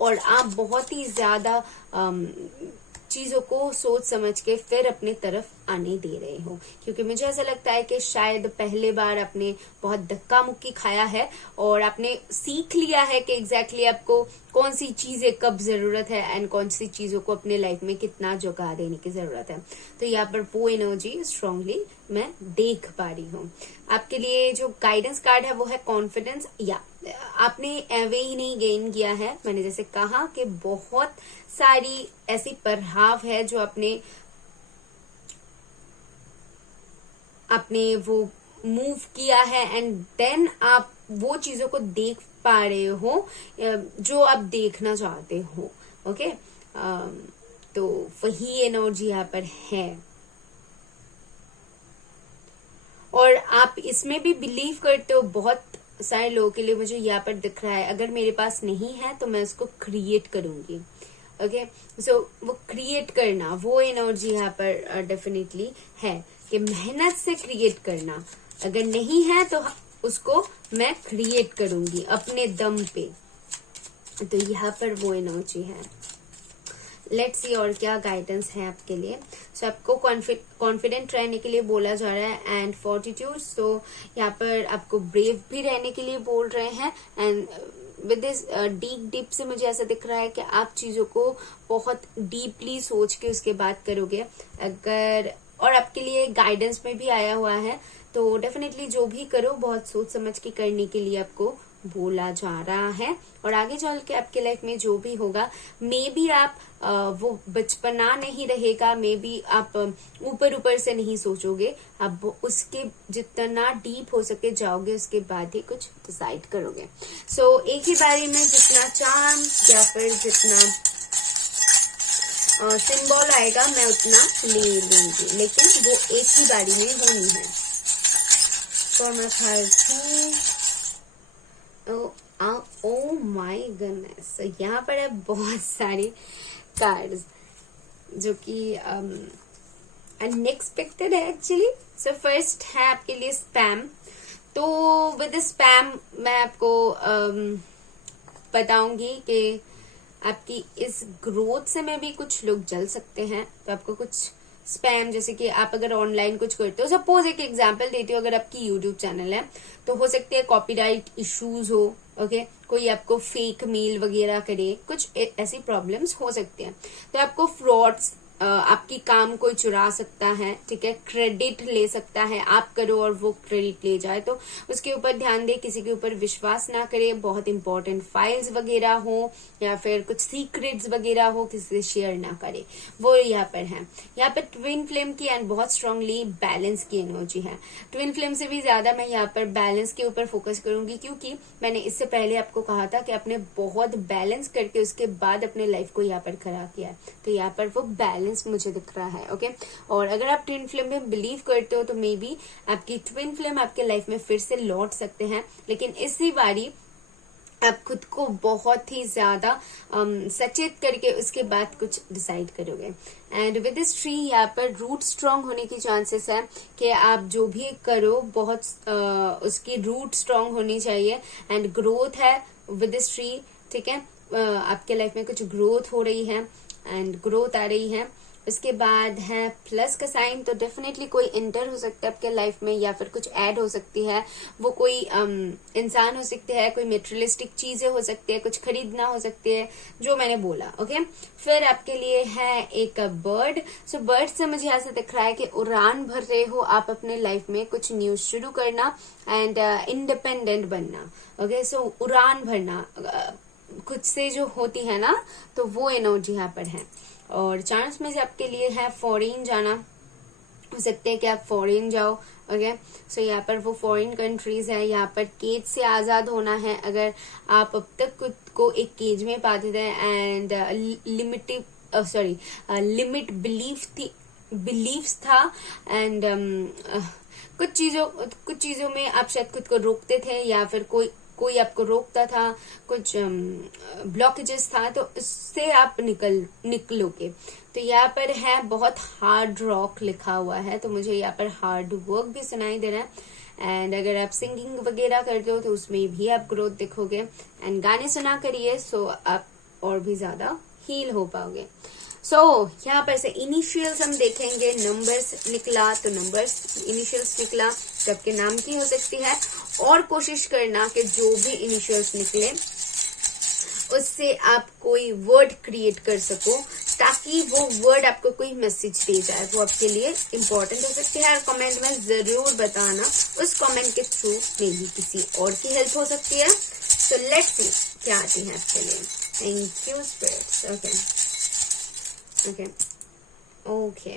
और आप बहुत ही ज्यादा चीजों को सोच समझ के फिर अपने तरफ आने दे रहे हो। क्योंकि मुझे ऐसा लगता है कि शायद पहले बार आपने बहुत धक्का मुक्की खाया है और आपने सीख लिया है कि एग्जैक्टली आपको कौन सी चीजें कब जरूरत है एंड कौन सी चीजों को अपने लाइफ में कितना जगह देने की जरूरत है। तो यहाँ पर वो एनर्जी स्ट्रांगली मैं देख पा रही हूँ। आपके लिए जो गाइडेंस कार्ड है वो है कॉन्फिडेंस। या आपने एवे ही नहीं गेन किया है, मैंने जैसे कहा कि बहुत सारी ऐसी प्रभाव है जो आपने वो मूव किया है एंड देन आप वो चीजों को देख पा रहे हो जो आप देखना चाहते हो। ओके, तो वही एनर्जी यहाँ पर है और आप इसमें भी बिलीव करते हो। बहुत सारे लोगों के लिए मुझे यहाँ पर दिख रहा है अगर मेरे पास नहीं है तो मैं उसको क्रिएट करूंगी। ओके, सो वो क्रिएट करना, वो एनर्जी यहाँ पर डेफिनेटली है कि मेहनत से क्रिएट करना। अगर नहीं है तो उसको मैं क्रिएट करूंगी अपने दम पे। तो यहाँ पर वो एनर्जी है। लेट्स सी और क्या गाइडेंस है आपके लिए। सो आपको कॉन्फिडेंट रहने के लिए बोला जा रहा है एंड फॉर्टिट्यूड। सो यहाँ पर आपको ब्रेव भी रहने के लिए बोल रहे हैं एंड विद दिस डीप से मुझे ऐसा दिख रहा है कि आप चीजों को बहुत डीपली सोच के उसके बाद करोगे। अगर और आपके लिए गाइडेंस में भी आया हुआ है तो डेफिनेटली जो भी करो बहुत सोच समझ के करने के लिए आपको बोला जा रहा है। और आगे चल के आपके लाइफ में जो भी होगा, मे बी आप वो बचपना नहीं रहेगा, मे बी आप ऊपर ऊपर से नहीं सोचोगे, आप उसके जितना डीप हो सके जाओगे, उसके बाद ही कुछ डिसाइड करोगे। सो एक ही बारी में जितना चार्म या फिर जितना सिंबल आएगा मैं उतना ले लूंगी, लेकिन वो एक ही बारी में होनी है। For my card oh my goodness, यहाँ पर है बहुत सारे कार्ड्स जो कि अनएक्सपेक्टेड है एक्चुअली। सो फर्स्ट है आपके लिए स्पैम। तो विद स्पैम मैं आपको बताऊंगी कि आपकी इस ग्रोथ से में भी कुछ लोग जल सकते हैं। तो आपको कुछ स्पैम, जैसे कि आप अगर ऑनलाइन कुछ करते हो, सपोज एक एग्जांपल देती हूँ, अगर आपकी यूट्यूब चैनल है तो हो सकते हैं कॉपीराइट इश्यूज हो, ओके, कोई आपको फेक मेल वगैरह करे, कुछ ऐसी प्रॉब्लम्स हो सकती हैं। तो आपको फ्रॉड्स, आपकी काम कोई चुरा सकता है, ठीक है, क्रेडिट ले सकता है, आप करो और वो क्रेडिट ले जाए, तो उसके ऊपर ध्यान दे, किसी के ऊपर विश्वास ना करे। बहुत इंपॉर्टेंट फाइल्स वगैरह हो या फिर कुछ सीक्रेट्स वगैरह हो, किसी से शेयर ना करे, वो यहाँ पर है। यहाँ पर ट्विन फ्लेम की एंड बहुत स्ट्रांगली बैलेंस की एनर्जी है। ट्विन फ्लेम से भी ज्यादा मैं यहाँ पर बैलेंस के ऊपर फोकस करूंगी, क्योंकि मैंने इससे पहले आपको कहा था कि आपने बहुत बैलेंस करके उसके बाद अपने लाइफ को यहाँ पर खराब किया है। तो यहाँ पर वो बैलेंस मुझे दिख रहा है, ओके। और अगर आप ट्विन फ्लेम में बिलीव करते हो तो मे बी आपकी ट्विन फ्लेम आपके लाइफ में फिर से लौट सकते हैं, लेकिन इसी बारी आप खुद को बहुत ही ज्यादा सचेत करके उसके बाद कुछ डिसाइड करोगे। एंड विद दिस ट्री यहाँ पर रूट स्ट्रांग होने की चांसेस है कि आप जो भी करो बहुत उसकी रूट स्ट्रांग होनी चाहिए। एंड ग्रोथ है विद दिस ट्री, ठीक है, आपके लाइफ में कुछ ग्रोथ हो रही है एंड ग्रोथ आ रही है। उसके बाद है प्लस का साइन, तो डेफिनेटली कोई इंटर हो सकता है आपके लाइफ में या फिर कुछ ऐड हो सकती है। वो कोई इंसान हो सकते हैं, कोई मेटेरियलिस्टिक चीजें हो सकती है, कुछ खरीदना हो सकती है, जो मैंने बोला, ओके। फिर आपके लिए है एक बर्ड। सो बर्ड से मुझे ऐसा दिख रहा है कि उड़ान भर रहे हो आप अपने लाइफ में, कुछ न्यूज शुरू करना एंड इंडिपेंडेंट बनना, ओके। सो उड़ान भरना खुद से जो होती है ना, तो वो एनर्जी यहाँ पर है। और चांस में से आपके लिए है फॉरेन जाना, हो सकते हैं कि आप फॉरेन जाओ, ओके। सो यहाँ पर वो फॉरेन कंट्रीज है, यहाँ पर केज से आजाद होना है। अगर आप अब तक खुद को एक केज में पाते थे एंड लिमिट बिलीव्स था एंड कुछ चीजों में आप शायद खुद को रोकते थे या फिर कोई आपको रोकता था, कुछ ब्लॉकेजेस था, तो उससे आप निकलोगे। तो यहाँ पर है बहुत हार्ड रॉक लिखा हुआ है, तो मुझे यहाँ पर हार्ड वर्क भी सुनाई दे रहा है। एंड अगर आप सिंगिंग वगैरह करते हो तो उसमें भी आप ग्रोथ देखोगे। एंड गाने सुना करिए, सो आप और भी ज्यादा हील हो पाओगे। सो यहाँ पर से इनिशियल्स हम देखेंगे, नंबर्स निकला तो नंबर्स इनिशियल्स निकला तो आपके नाम की हो सकती है। और कोशिश करना कि जो भी इनिशियल्स निकले उससे आप कोई वर्ड क्रिएट कर सको, ताकि वो वर्ड आपको कोई मैसेज दे जाए, वो आपके लिए इम्पोर्टेंट हो सकती है। और कमेंट में जरूर बताना, उस कमेंट के थ्रू मे भी किसी और की हेल्प हो सकती है। सो लेट्स सी क्या आती है आपके लिए। Thank you spirits, okay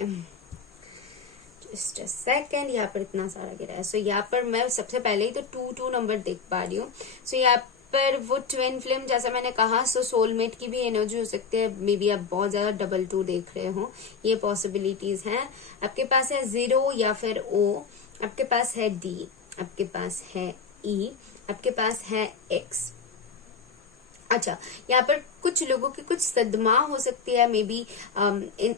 just a second. यहाँ पर इतना सारा गिरा है। सो यहाँ पर मैं सबसे पहले ही तो 2 नंबर देख पा रही हूँ। सो यहाँ पर वो ट्विन फ्लेम, जैसा मैंने कहा, सो सोलमेट की भी एनर्जी हो सकती है। मे बी आप बहुत ज्यादा 2 देख रहे हो, ये पॉसिबिलिटीज हैं। आपके पास है 0 या फिर O, आपके पास है D, आपके पास है E, आपके पास है X। अच्छा, यहाँ पर कुछ लोगों की कुछ सदमा हो सकती है, maybe I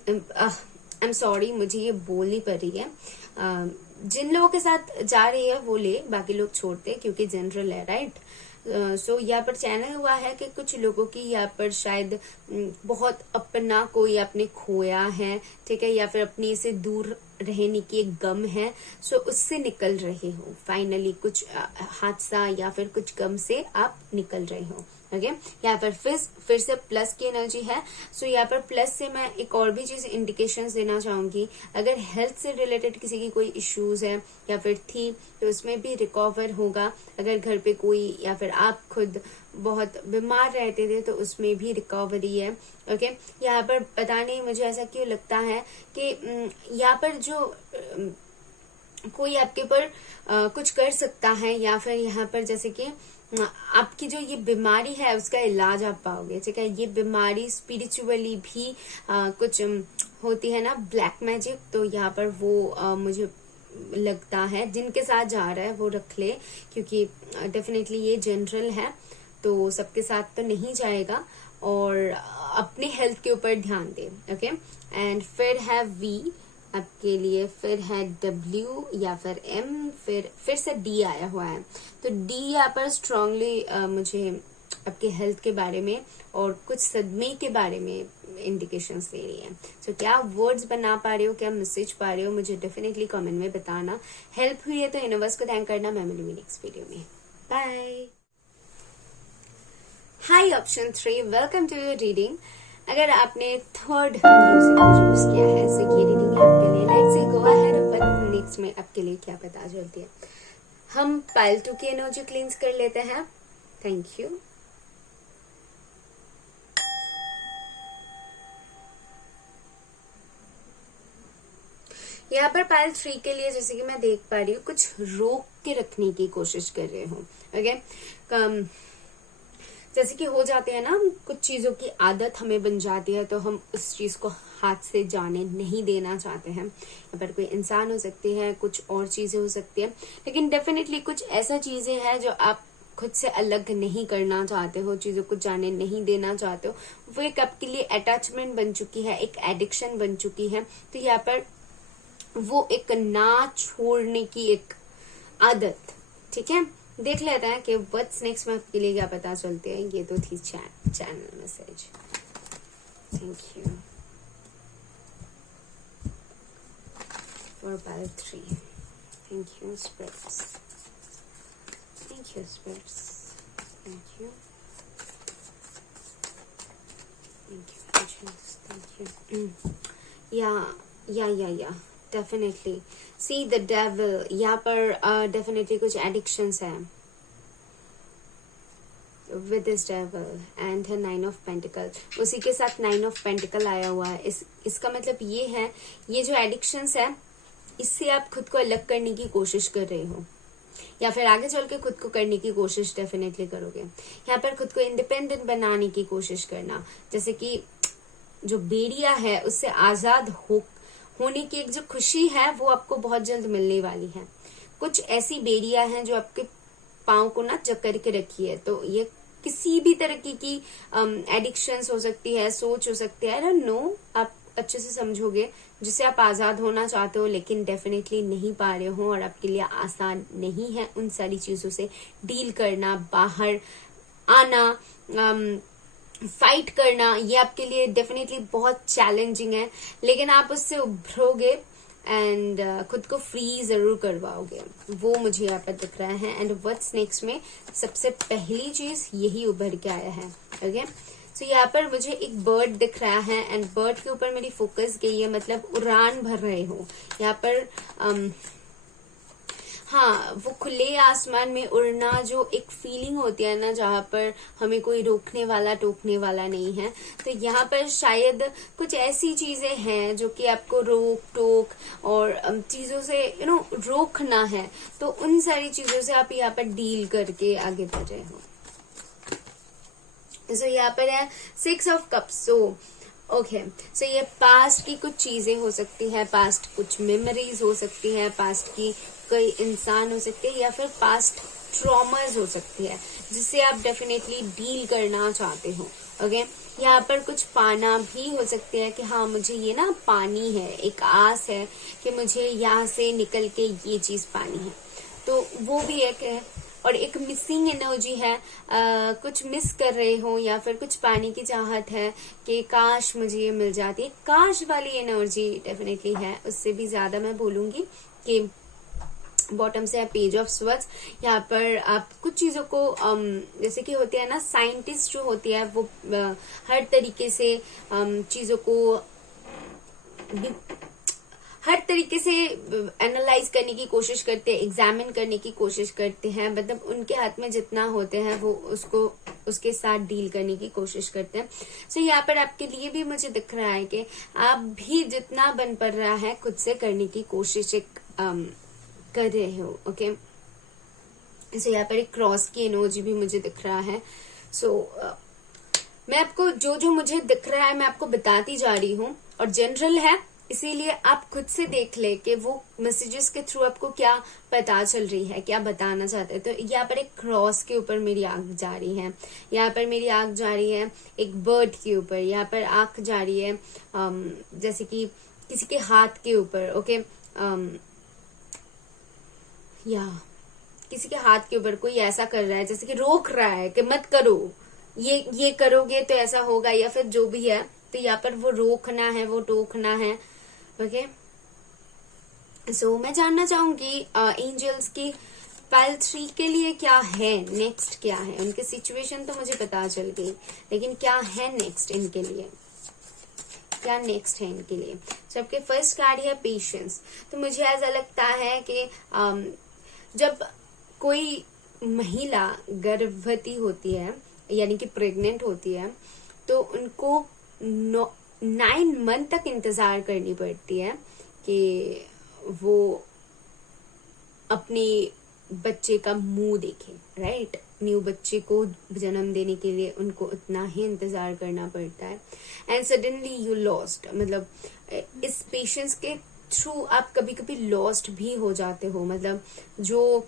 am sorry, मुझे ये बोलनी पड़ रही है। जिन लोगों के साथ जा रही है वो ले, बाकी लोग छोड़ते, क्योंकि जनरल है, राइट। सो यहाँ पर चैनल हुआ है कि कुछ लोगों की यहाँ पर शायद बहुत अपना कोई आपने खोया है, ठीक है, या फिर अपने से दूर रहने की एक गम है। सो उससे निकल रहे हो, फाइनली कुछ हादसा या फिर कुछ गम से आप निकल रहे हो, ओके। यहाँ पर फिर से प्लस की एनर्जी है। सो यहाँ पर प्लस से मैं एक और भी चीज इंडिकेशंस देना चाहूंगी। अगर हेल्थ से रिलेटेड किसी की कोई इश्यूज है या फिर थी, तो उसमें भी रिकवर होगा। अगर घर पे कोई या फिर आप खुद बहुत बीमार रहते थे तो उसमें भी रिकवरी है, ओके। यहाँ पर पता नहीं मुझे ऐसा क्यों लगता है कि यहाँ पर जो कोई आपके ऊपर कुछ कर सकता है, या फिर यहाँ पर जैसे कि आपकी जो ये बीमारी है उसका इलाज आप पाओगे, ठीक है। ये बीमारी स्पिरिचुअली भी कुछ होती है ना, ब्लैक मैजिक, तो यहाँ पर वो मुझे लगता है जिनके साथ जा रहा है वो रख ले, क्योंकि डेफिनेटली ये जनरल है, तो सबके साथ तो नहीं जाएगा। और अपने हेल्थ के ऊपर ध्यान दे, ओके। एंड फिर है V आपके लिए, फिर है W या फिर M, फिर से डी आया हुआ है। तो डी यहाँ पर स्ट्रांगली मुझे आपके हेल्थ के बारे में और कुछ सदमे के बारे में इंडिकेशंस दे रही है। सो क्या आप वर्ड्स बना पा रहे हो, क्या मैसेज पा रहे हो, मुझे डेफिनेटली कमेंट में बताना। हेल्प हुई है तो यूनिवर्स को थैंक करना। मैं मिलूंगी नेक्स्ट वीडियो में। Bye. Hi option 3, welcome to your reading. अगर आपने थर्ड म्यूजिक को चूज किया है सो ये रीडिंग है आपके लिए। Let's see go ahead but next में आपके लिए क्या पता चलती है। हम पाइल 2 की एनर्जी क्लींस कर लेते हैं। Thank you. यहाँ पर पाइल 3 के लिए जैसे कि मैं देख पा रही हूँ कुछ रोक के रखने की कोशिश कर रहे हो। ओके, जैसे कि हो जाते हैं ना, कुछ चीजों की आदत हमें बन जाती है तो हम उस चीज को हाथ से जाने नहीं देना चाहते हैं। यहाँ पर कोई इंसान हो सकती है, कुछ और चीजें हो सकती है, लेकिन डेफिनेटली कुछ ऐसा चीजें हैं जो आप खुद से अलग नहीं करना चाहते हो, चीजों को जाने नहीं देना चाहते हो। वो एक आपके लिए अटैचमेंट बन चुकी है, एक एडिक्शन बन चुकी है। तो यहाँ पर वो एक ना छोड़ने की एक आदत, ठीक है। देख लेते हैं कि व्हाट्स नेक्स्ट में आपके लिए क्या पता चलते हैं। ये तो थी channel message. Thank you for pile 3। Thank you spirits, thank you spirits, thank you, thank you. या डेफिनेटली सी द डेविल। यहाँ पर डेफिनेटली कुछ एडिक्शंस हैं with this devil and 9 of pentacle. उसी के साथ 9 ऑफ पेंटिकल आया हुआ है। इसका मतलब ये है, ये जो एडिक्शंस है इससे आप खुद को अलग करने की कोशिश कर रहे हो, या फिर आगे चल के खुद को करने की कोशिश डेफिनेटली करोगे। यहाँ पर खुद को इंडिपेंडेंट बनाने की कोशिश करना, जैसे कि जो बेड़िया है उससे आजाद होने की एक जो खुशी है वो आपको बहुत जल्द मिलने वाली है। कुछ ऐसी बेड़ियां हैं जो आपके पाँव को ना जकड़ के रखी है। तो ये किसी भी तरह की एडिक्शंस हो सकती है, सोच हो सकती है, आई डोंट नो, आप अच्छे से समझोगे, जिससे आप आजाद होना चाहते हो लेकिन डेफिनेटली नहीं पा रहे हो और आपके लिए आसान नहीं है उन सारी चीजों से डील करना, बाहर आना, फाइट करना। ये आपके लिए डेफिनेटली बहुत चैलेंजिंग है, लेकिन आप उससे उभरोगे एंड खुद को फ्री जरूर करवाओगे, वो मुझे यहाँ पर दिख रहा है। एंड व्हाट्स नेक्स्ट में सबसे पहली चीज यही उभर के आया है। ओके, सो यहाँ पर मुझे एक बर्ड दिख रहा है एंड बर्ड के ऊपर मेरी फोकस गई है, मतलब उड़ान भर रहे हो यहाँ पर। हाँ, वो खुले आसमान में उड़ना जो एक फीलिंग होती है ना, जहाँ पर हमें कोई रोकने वाला टोकने वाला नहीं है। तो यहाँ पर शायद कुछ ऐसी चीजें हैं जो कि आपको रोक टोक और चीजों से रोकना है, तो उन सारी चीजों से आप यहाँ पर डील करके आगे बढ़ रहे हो। सो यहाँ पर है 6 ऑफ कप्स। ओके, सो ये पास्ट की कुछ चीजें हो सकती है, पास्ट कुछ मेमोरीज हो सकती है, पास्ट की कोई इंसान हो सकते हैं, या फिर पास्ट ट्रॉमास हो सकती है जिससे आप डेफिनेटली डील करना चाहते हो। ओके, यहाँ पर कुछ पाना भी हो सकती है कि हाँ मुझे ये ना पानी है, एक आस है कि मुझे यहाँ से निकल के ये चीज पानी है, तो वो भी एक है। और एक मिसिंग एनर्जी है, कुछ मिस कर रहे हो या फिर कुछ पाने की चाहत है कि काश मुझे ये मिल जाती है, काश वाली एनर्जी डेफिनेटली है। उससे भी ज्यादा मैं बोलूंगी कि बॉटम से है पेज ऑफ स्वर्ड्स। यहाँ पर आप कुछ चीजों को जैसे कि होती है ना, साइंटिस्ट जो होती है वो हर तरीके से चीजों को हर तरीके से एनालाइज करने की कोशिश करते हैं, एग्जामिन करने की कोशिश करते हैं, मतलब उनके हाथ में जितना होते हैं वो उसके साथ डील करने की कोशिश करते हैं। सो यहाँ पर आपके लिए भी मुझे दिख रहा है कि आप भी जितना बन पड़ रहा है खुद से करने की कोशिश कर रहे हो। ओके, सो यहाँ पर एक क्रॉस की एनर्जी भी मुझे दिख रहा है। सो मैं आपको जो मुझे दिख रहा है मैं आपको बताती जा रही हूँ, और जनरल है इसीलिए आप खुद से देख ले कि वो मैसेजेस के थ्रू आपको क्या पता चल रही है, क्या बताना चाहते हैं। तो यहाँ पर एक क्रॉस के ऊपर मेरी आंख जा रही है, यहाँ पर मेरी आंख जा रही है एक बर्ड के ऊपर, यहाँ पर आंख जा रही है जैसे कि किसी के हाथ के ऊपर। ओके, या किसी के हाथ के ऊपर कोई ऐसा कर रहा है, जैसे कि रोक रहा है कि मत करो, ये करोगे तो ऐसा होगा, या फिर जो भी है, तो यहाँ पर वो रोकना है, वो टोकना है। ओके, सो मैं जानना चाहूंगी एंजल्स की पाइल 3 के लिए क्या है, नेक्स्ट क्या है। उनकी सिचुएशन तो मुझे पता चल गई, लेकिन क्या है नेक्स्ट इनके लिए, क्या नेक्स्ट है इनके लिए। सबके फर्स्ट कार्ड है पेशेंस। तो मुझे ऐसा लगता है कि जब कोई महिला गर्भवती होती है, यानी कि प्रेग्नेंट होती है, तो उनको 9 मंथ तक इंतजार करनी पड़ती है कि वो अपने बच्चे का मुंह देखे, राइट। न्यू बच्चे को जन्म देने के लिए उनको उतना ही इंतजार करना पड़ता है। एंड सडनली यू लॉस्ट, मतलब इस पेशेंस के थ्रू आप कभी कभी लॉस्ट भी हो जाते हो। मतलब जो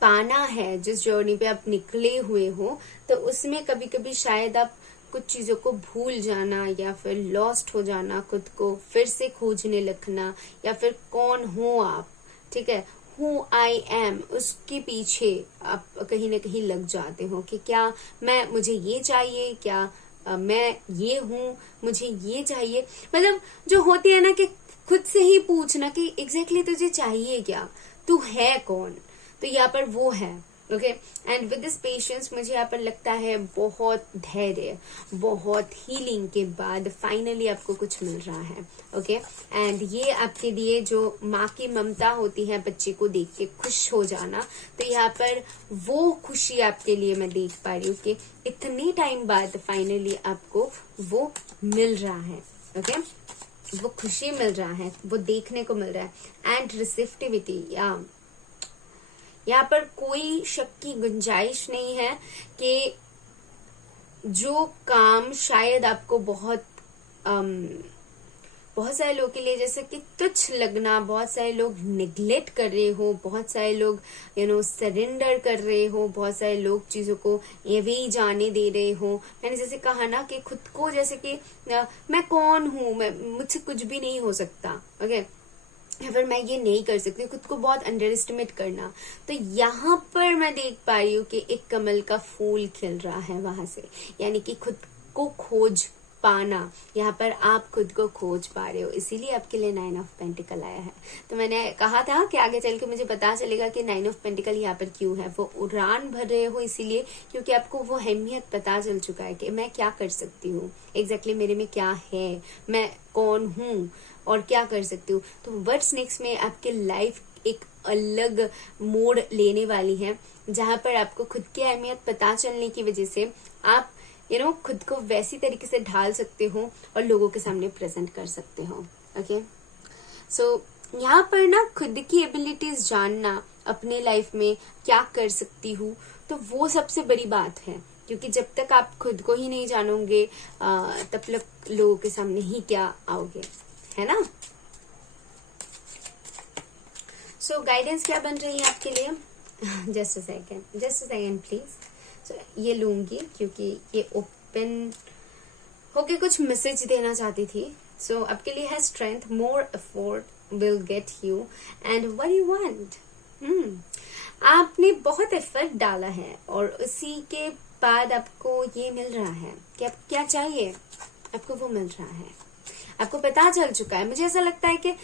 पाना है, जिस जर्नी पे आप निकले हुए हो, तो उसमें कभी कभी शायद आप कुछ चीजों को भूल जाना, या फिर लॉस्ट हो जाना, खुद को फिर से खोजने लगना, या फिर कौन हो आप, ठीक है, हु आई एम, उसके पीछे आप कहीं ना कहीं लग जाते हो कि क्या मुझे ये चाहिए, क्या मैं ये हूं, मुझे ये चाहिए। मतलब जो होती है ना कि खुद से ही पूछना कि एग्जैक्टली तुझे चाहिए क्या, तू है कौन, तो यहाँ पर वो है। Okay, and with this patience मुझे यहाँ पर लगता है बहुत धैर्य, बहुत हीलिंग के बाद फाइनली आपको कुछ मिल रहा है। ओके, एंड ये आपके लिए जो माँ की ममता होती है, बच्चे को देख के खुश हो जाना, तो यहाँ पर वो खुशी आपके लिए मैं देख पा रही हूँ कि इतने टाइम बाद फाइनली आपको वो मिल रहा है। ओके, वो खुशी मिल रहा है, वो देखने को मिल रहा है। एंड रिसेप्टिविटी, या यहाँ पर कोई शक की गुंजाइश नहीं है कि जो काम शायद आपको बहुत सारे लोगों के लिए जैसे कि तुच्छ लगना, बहुत सारे लोग निग्लेक्ट कर रहे हो, बहुत सारे लोग सरेंडर कर रहे हो, बहुत सारे लोग चीजों को एवे ही जाने दे रहे हो। मैंने जैसे कहा ना कि खुद को जैसे कि मैं कौन हूं, मुझसे कुछ भी नहीं हो सकता। ओके, या फिर मैं ये नहीं कर सकती, खुद को बहुत अंडर एस्टिमेट करना। तो यहाँ पर मैं देख पा रही हूँ कि एक कमल का फूल खिल रहा है वहां से, यानी कि खुद को खोज पाना। यहाँ पर आप खुद को खोज पा रहे हो, इसीलिए आपके लिए 9 ऑफ पेंटिकल आया है। तो मैंने कहा था कि आगे चल के मुझे पता चलेगा कि 9 ऑफ पेंटिकल यहाँ पर क्यों है। वो उड़ान भर रहे हो इसीलिए क्योंकि आपको वो अहमियत पता चल चुका है कि मैं क्या कर सकती हूँ, एग्जैक्टली मेरे में क्या है, मैं कौन हूँ और क्या कर सकती हूँ। तो व्हाट्स नेक्स्ट में आपके लाइफ एक अलग मोड़ लेने वाली है, जहां पर आपको खुद की अहमियत पता चलने की वजह से आप खुद को वैसी तरीके से ढाल सकते हो और लोगों के सामने प्रेजेंट कर सकते हो। ओके, सो यहाँ पर ना खुद की एबिलिटीज जानना, अपने लाइफ में क्या कर सकती हूँ, तो वो सबसे बड़ी बात है। क्योंकि जब तक आप खुद को ही नहीं जानोगे तब तक लोगों के सामने ही क्या आओगे, है ना। सो गाइडेंस क्या बन रही है आपके लिए? Just a second please. So, ये लूंगी क्योंकि ये ओपन होके कुछ मैसेज देना चाहती थी। सो आपके लिए है strength, more effort will get you and what you want. आपने बहुत एफर्ट डाला है और उसी के बाद आपको ये मिल रहा है कि आप क्या चाहिए, आपको वो मिल रहा है, आपको पता चल चुका है। मुझे ऐसा लगता है कि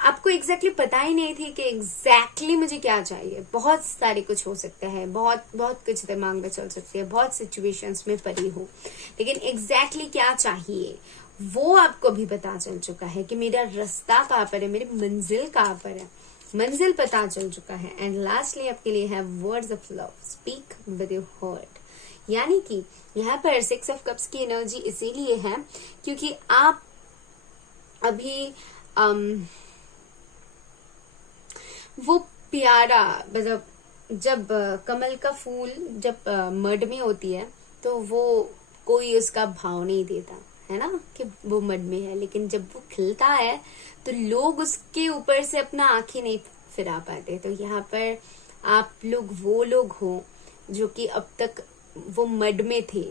आपको एग्जैक्टली पता ही नहीं थी कि एग्जैक्टली मुझे क्या चाहिए। बहुत सारे कुछ हो सकता है, बहुत बहुत कुछ दिमाग में चल सकती है, बहुत सिचुएशंस में पड़ी हो, लेकिन एग्जैक्टली क्या चाहिए वो आपको भी पता चल चुका है कि मेरा रास्ता कहाँ पर है, मेरी मंजिल कहाँ पर है, मंजिल पता चल चुका है। एंड लास्टली आपके लिए है words of love, speak with your heart. यानी कि यहाँ पर 6 ऑफ कप्स की एनर्जी इसीलिए है क्योंकि आप अभी वो प्यारा, मतलब जब कमल का फूल जब मड में होती है तो वो कोई उसका भाव नहीं देता है ना कि वो मड में है, लेकिन जब वो खिलता है तो लोग उसके ऊपर से अपना आंखें नहीं फिरा पाते। तो यहाँ पर आप लोग वो लोग हो जो कि अब तक वो मड में थे,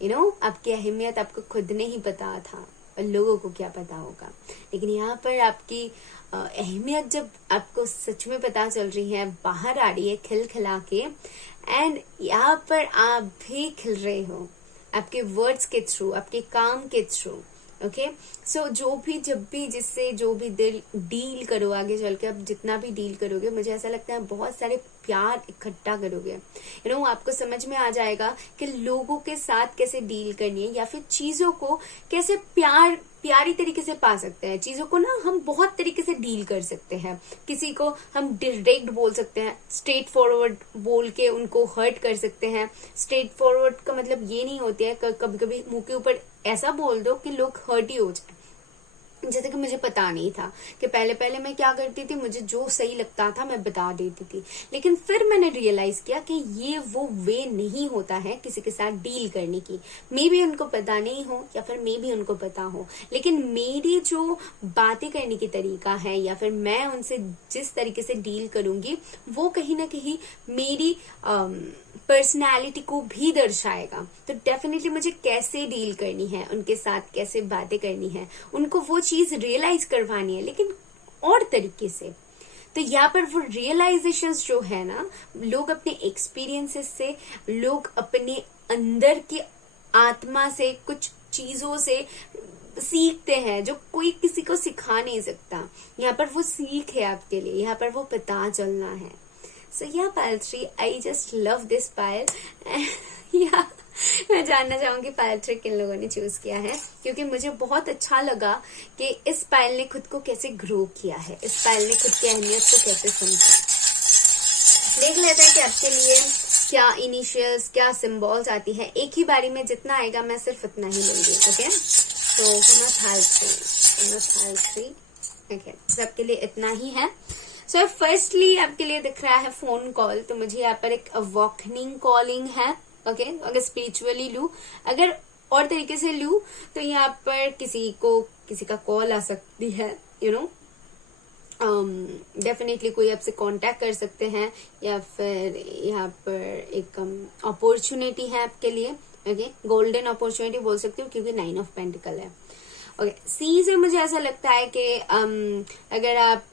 आपकी अहमियत आपको खुद नहीं पता था और लोगों को क्या पता होगा, लेकिन यहाँ पर आपकी अहमियत जब आपको सच में पता चल रही है, बाहर आ रही है खिल खिला के, एंड यहाँ पर आप भी खिल रहे हो आपके वर्ड्स के थ्रू, आपके काम के थ्रू। ओके, सो जो भी जब भी जिससे जो भी डील करो आगे चल के, अब जितना भी डील करोगे, मुझे ऐसा लगता है बहुत सारे प्यार इकट्ठा करोगे। आपको समझ में आ जाएगा कि लोगों के साथ कैसे डील करनी है, या फिर चीजों को कैसे प्यारी तरीके से पा सकते हैं। चीजों को ना हम बहुत तरीके से डील कर सकते हैं। किसी को हम डायरेक्ट बोल सकते हैं, स्ट्रेट फॉरवर्ड बोल के उनको हर्ट कर सकते हैं। स्ट्रेट फॉरवर्ड का मतलब ये नहीं होती है, कभी कभी मुंह के ऊपर ऐसा बोल दो कि लोग हर्ट ही हो जाए। जैसे कि मुझे पता नहीं था कि पहले मैं क्या करती थी, मुझे जो सही लगता था मैं बता देती थी, लेकिन फिर मैंने रियलाइज किया कि ये वो वे नहीं होता है किसी के साथ डील करने की। मे बी उनको पता नहीं हो या फिर मे बी उनको पता हो, लेकिन मेरी जो बातें करने की तरीका है या फिर मैं उनसे जिस तरीके से डील करूंगी, वो कहीं ना कहीं मेरी पर्सनैलिटी को भी दर्शाएगा। तो डेफिनेटली मुझे कैसे डील करनी है, उनके साथ कैसे बातें करनी है, उनको वो चीज रियलाइज करवानी है, लेकिन और तरीके से। तो यहाँ पर वो रियलाइजेशंस जो है ना, लोग अपने एक्सपीरियंसेस से, लोग अपने अंदर की आत्मा से, कुछ चीजों से सीखते हैं जो कोई किसी को सिखा नहीं सकता। यहाँ पर वो सीख है आपके लिए, यहाँ पर वो पता चलना है। सो या पायल 3, आई जस्ट लव दिस पायल। या मैं जानना चाहूंगी पायल 3 किन लोगों ने चूज किया है, क्योंकि मुझे बहुत अच्छा लगा कि इस पायल ने खुद को कैसे ग्रो किया है, इस पायल ने खुद की अहमियत को कैसे समझा। देख लेते हैं कि आपके लिए क्या इनिशियल्स, क्या सिंबल्स आती है। एक ही बारी में जितना आएगा मैं सिर्फ उतना ही लूंगी। ओके, तो पायल 3 ओके, सबके लिए इतना ही है। सो फर्स्टली आपके लिए दिख रहा है फोन कॉल, तो मुझे यहाँ पर एक अवॉकनिंग कॉलिंग है। ओके, अगर स्पिरिचुअली लू, अगर और तरीके से लू, तो यहाँ पर किसी का कॉल आ सकती है। डेफिनेटली कोई आपसे कांटेक्ट कर सकते हैं, या फिर यहाँ पर एक अपॉर्चुनिटी है आपके लिए। ओके, गोल्डन अपॉर्चुनिटी बोल सकती हूँ, क्योंकि 9 ऑफ पेंटिकल है। ओके, सी से मुझे ऐसा लगता है कि अगर आप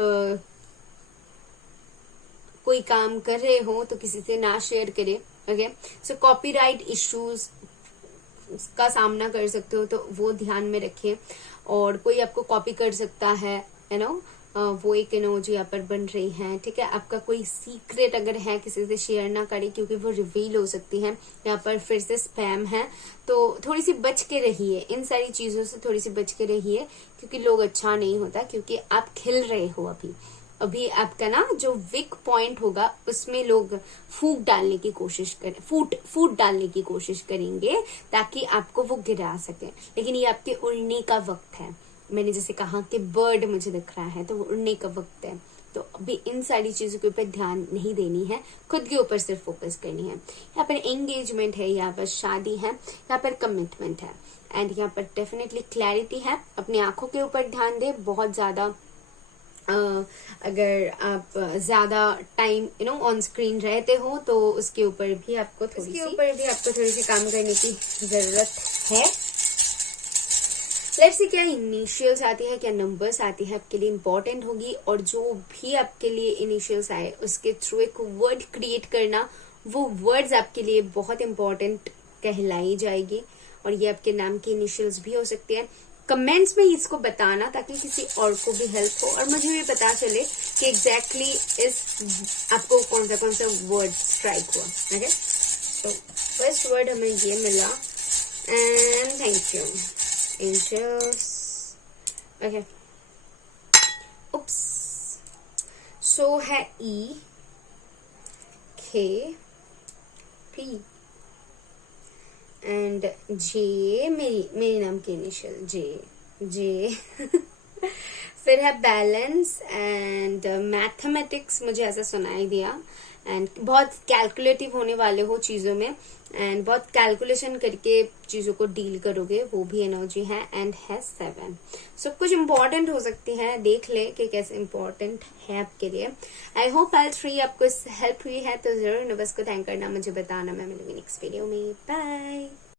कोई काम कर रहे हो तो किसी से ना शेयर करें। ओके, सो कॉपीराइट इश्यूज का सामना कर सकते हो, तो वो ध्यान में रखें। और कोई आपको कॉपी कर सकता है, वो एक एनर्जी यहाँ पर बन रही है। ठीक है, आपका कोई सीक्रेट अगर है किसी से शेयर ना करें, क्योंकि वो रिवील हो सकती है। यहाँ पर फिर से स्पैम है, तो थोड़ी सी बच के रहिए, इन सारी चीजों से थोड़ी सी बच के रहिए, क्योंकि लोग अच्छा नहीं होता। क्योंकि आप खिल रहे हो अभी आपका ना जो वीक पॉइंट होगा उसमें लोग फूट डालने की कोशिश करेंगे, ताकि आपको वो गिरा सके। लेकिन ये आपके उड़ने का वक्त है। मैंने जैसे कहा कि बर्ड मुझे दिख रहा है, तो वो उड़ने का वक्त है। तो अभी इन सारी चीजों के ऊपर ध्यान नहीं देनी है, खुद के ऊपर सिर्फ फोकस करनी है। यहाँ पर एंगेजमेंट है, यहाँ पर शादी है, यहाँ पर कमिटमेंट है, एंड यहाँ पर डेफिनेटली क्लैरिटी है। अपनी आंखों के ऊपर ध्यान दे बहुत ज्यादा। अगर आप ज्यादा टाइम ऑन स्क्रीन रहते हो, तो उसके ऊपर भी आपको थोड़ी सी काम करने की जरूरत है। लेट्स सी क्या इनिशियल्स आती है, क्या नंबर्स आती है आपके लिए इम्पोर्टेंट होगी। और जो भी आपके लिए इनिशियल्स आए उसके थ्रू एक वर्ड क्रिएट करना, वो वर्ड्स आपके लिए बहुत इम्पोर्टेंट कहलाई जाएगी। और ये आपके नाम की इनिशियल्स भी हो सकती है। कमेंट्स में इसको बताना, ताकि किसी और को भी हेल्प हो और मुझे भी पता चले कि एग्जैक्टली आपको कौन सा वर्ड स्ट्राइक हुआ। ओके, तो फर्स्ट वर्ड हमें ये मिला, and thank you angels. Okay, oops, so है ई के पी एंड जे, मेरी नाम की इनिशियल जे फिर है बैलेंस एंड मैथमेटिक्स, मुझे ऐसा सुनाई दिया। एंड बहुत कैलकुलेटिव होने वाले हो चीजों में, एंड बहुत कैलकुलेशन करके चीजों को डील करोगे, वो भी एनर्जी है। एंड है 7। सब कुछ इम्पोर्टेंट हो सकती है, देख ले कि कैसे इम्पोर्टेंट है आपके लिए। आई होप पायल 3 आपको हेल्प हुई है, तो जरूर यूनिवर्स को थैंक करना, मुझे बताना। मैं मिलूंगी नेक्स्ट वीडियो में। बाय।